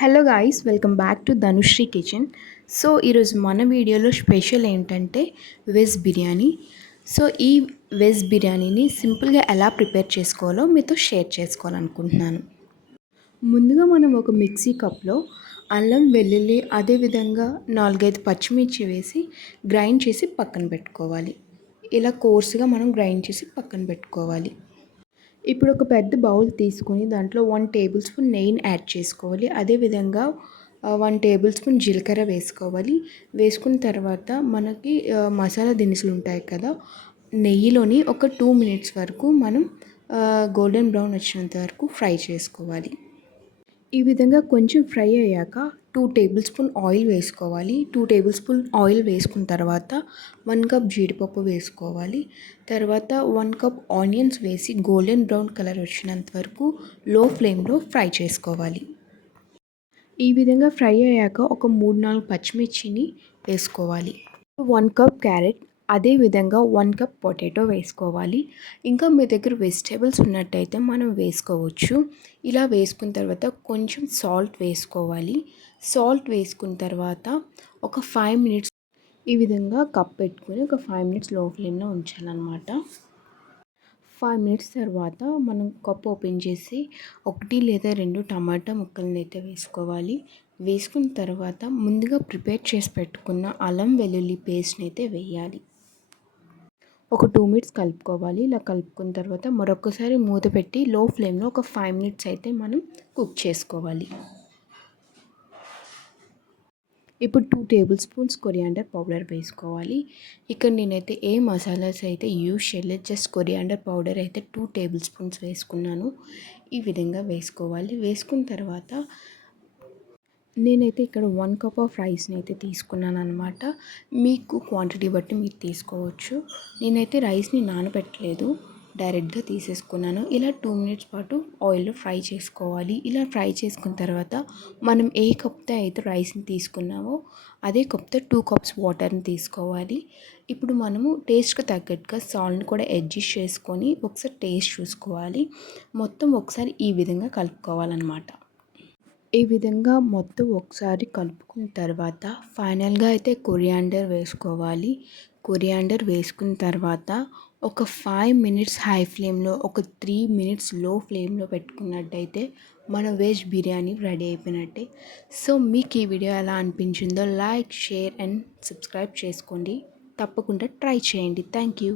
Hello guys welcome back to Dhanushri kitchen so ఈరోజు మన వీడియోలో స్పెషల్ ఏంటంటే వెజ్ బిర్యానీ. సో ఈ వెజ్ బిర్యానీని సింపుల్గా ఎలా ప్రిపేర్ చేసుకోవాలో మీతో షేర్ చేసుకోవాలనుకుంటున్నాను. ముందుగా మనం ఒక మిక్సీ కప్లో అల్లం వెల్లుల్లి అదేవిధంగా నాలుగైదు పచ్చిమిర్చి వేసి గ్రైండ్ చేసి పక్కన పెట్టుకోవాలి. ఇలా కోర్సుగా మనం గ్రైండ్ చేసి పక్కన పెట్టుకోవాలి. ఇప్పుడు ఒక పెద్ద బౌల్ తీసుకొని దాంట్లో వన్ టేబుల్ స్పూన్ నెయ్యిని యాడ్ చేసుకోవాలి. అదేవిధంగా వన్ టేబుల్ స్పూన్ జీలకర్ర వేసుకోవాలి. వేసుకున్న తర్వాత మనకి మసాలా దినుసులు ఉంటాయి కదా నెయ్యిలోని ఒక టూ మినిట్స్ వరకు మనం గోల్డెన్ బ్రౌన్ వచ్చినంత వరకు ఫ్రై చేసుకోవాలి. ఈ విధంగా కొంచెం ఫ్రై అయ్యాక టూ టేబుల్ స్పూన్ ఆయిల్ వేసుకోవాలి. టూ టేబుల్ స్పూన్ ఆయిల్ వేసుకున్న తర్వాత వన్ కప్ జీడిపప్పు వేసుకోవాలి. తర్వాత వన్ కప్ ఆనియన్స్ వేసి గోల్డెన్ బ్రౌన్ కలర్ వచ్చినంత వరకు లో ఫ్లేమ్లో ఫ్రై చేసుకోవాలి. ఈ విధంగా ఫ్రై అయ్యాక ఒక మూడు నాలుగు పచ్చిమిర్చిని వేసుకోవాలి. వన్ కప్ క్యారెట్ అదేవిధంగా వన్ కప్ పొటాటో వేసుకోవాలి. ఇంకా మీ దగ్గర వెజిటేబుల్స్ ఉన్నట్టయితే మనం వేసుకోవచ్చు. ఇలా వేసుకున్న తర్వాత కొంచెం సాల్ట్ వేసుకోవాలి. సాల్ట్ వేసుకున్న తర్వాత ఒక ఫైవ్ మినిట్స్ ఈ విధంగా కప్ పెట్టుకొని ఒక ఫైవ్ మినిట్స్లో ఫ్లేమ్లో ఉంచాలన్నమాట. ఫైవ్ మినిట్స్ తర్వాత మనం కప్ ఓపెన్ చేసి ఒకటి లేదా రెండు టమాటా ముక్కలను అయితే వేసుకోవాలి. వేసుకున్న తర్వాత ముందుగా ప్రిపేర్ చేసి పెట్టుకున్న అల్లం వెల్లుల్లి పేస్ట్ని అయితే వేయాలి. ఒక టూ మినిట్స్ కలుపుకోవాలి. ఇలా కలుపుకున్న తర్వాత మరొకసారి మూత పెట్టి లో ఫ్లేమ్లో ఒక ఫైవ్ మినిట్స్ అయితే మనం కుక్ చేసుకోవాలి. ఇప్పుడు two table spoons coriander powder వేసుకోవాలి. ఇక్కడ నేనైతే ఏ మసాలాస్ అయితే యూజ్ చేయలేదు జస్ట్ కొరియాండర్ పౌడర్ అయితే టూ టేబుల్ స్పూన్స్ వేసుకున్నాను. ఈ విధంగా వేసుకోవాలి. వేసుకున్న తర్వాత నేనైతే ఇక్కడ వన్ కప్ ఆఫ్ రైస్ని అయితే తీసుకున్నాను అనమాట మీకు క్వాంటిటీ బట్టి మీరు తీసుకోవచ్చు. నేనైతే రైస్ని నానబెట్టలేదు. డైరెక్ట్గా తీసేసుకున్నాను. ఇలా టూ మినిట్స్ పాటు ఆయిల్లో ఫ్రై చేసుకోవాలి. ఇలా ఫ్రై చేసుకున్న తర్వాత మనం ఏ కప్తో అయితే రైస్ని తీసుకున్నామో అదే కప్తో టూ కప్స్ వాటర్ని తీసుకోవాలి. ఇప్పుడు మనము టేస్ట్కి తగ్గట్టుగా సాల్ట్ని కూడా అడ్జస్ట్ చేసుకొని ఒకసారి టేస్ట్ చూసుకోవాలి. మొత్తం ఒకసారి ఈ విధంగా కలుపుకోవాలన్నమాట. ఈ విధంగా మొత్తం ఒకసారి కలుపుకున్న తర్వాత ఫైనల్గా అయితే కొరియాండర్ వేసుకోవాలి. కొరియాండర్ వేసుకున్న తర్వాత ఒక ఫైవ్ మినిట్స్ హై ఫ్లేమ్లో ఒక త్రీ మినిట్స్లో ఫ్లేమ్లో పెట్టుకున్నట్టయితే మన వెజ్ బిర్యానీ రెడీ అయిపోయినట్టే. సో మీకు ఈ వీడియో ఎలా అనిపించిందో లైక్ షేర్ అండ్ సబ్స్క్రైబ్ చేసుకోండి. తప్పకుండా ట్రై చేయండి. Thank you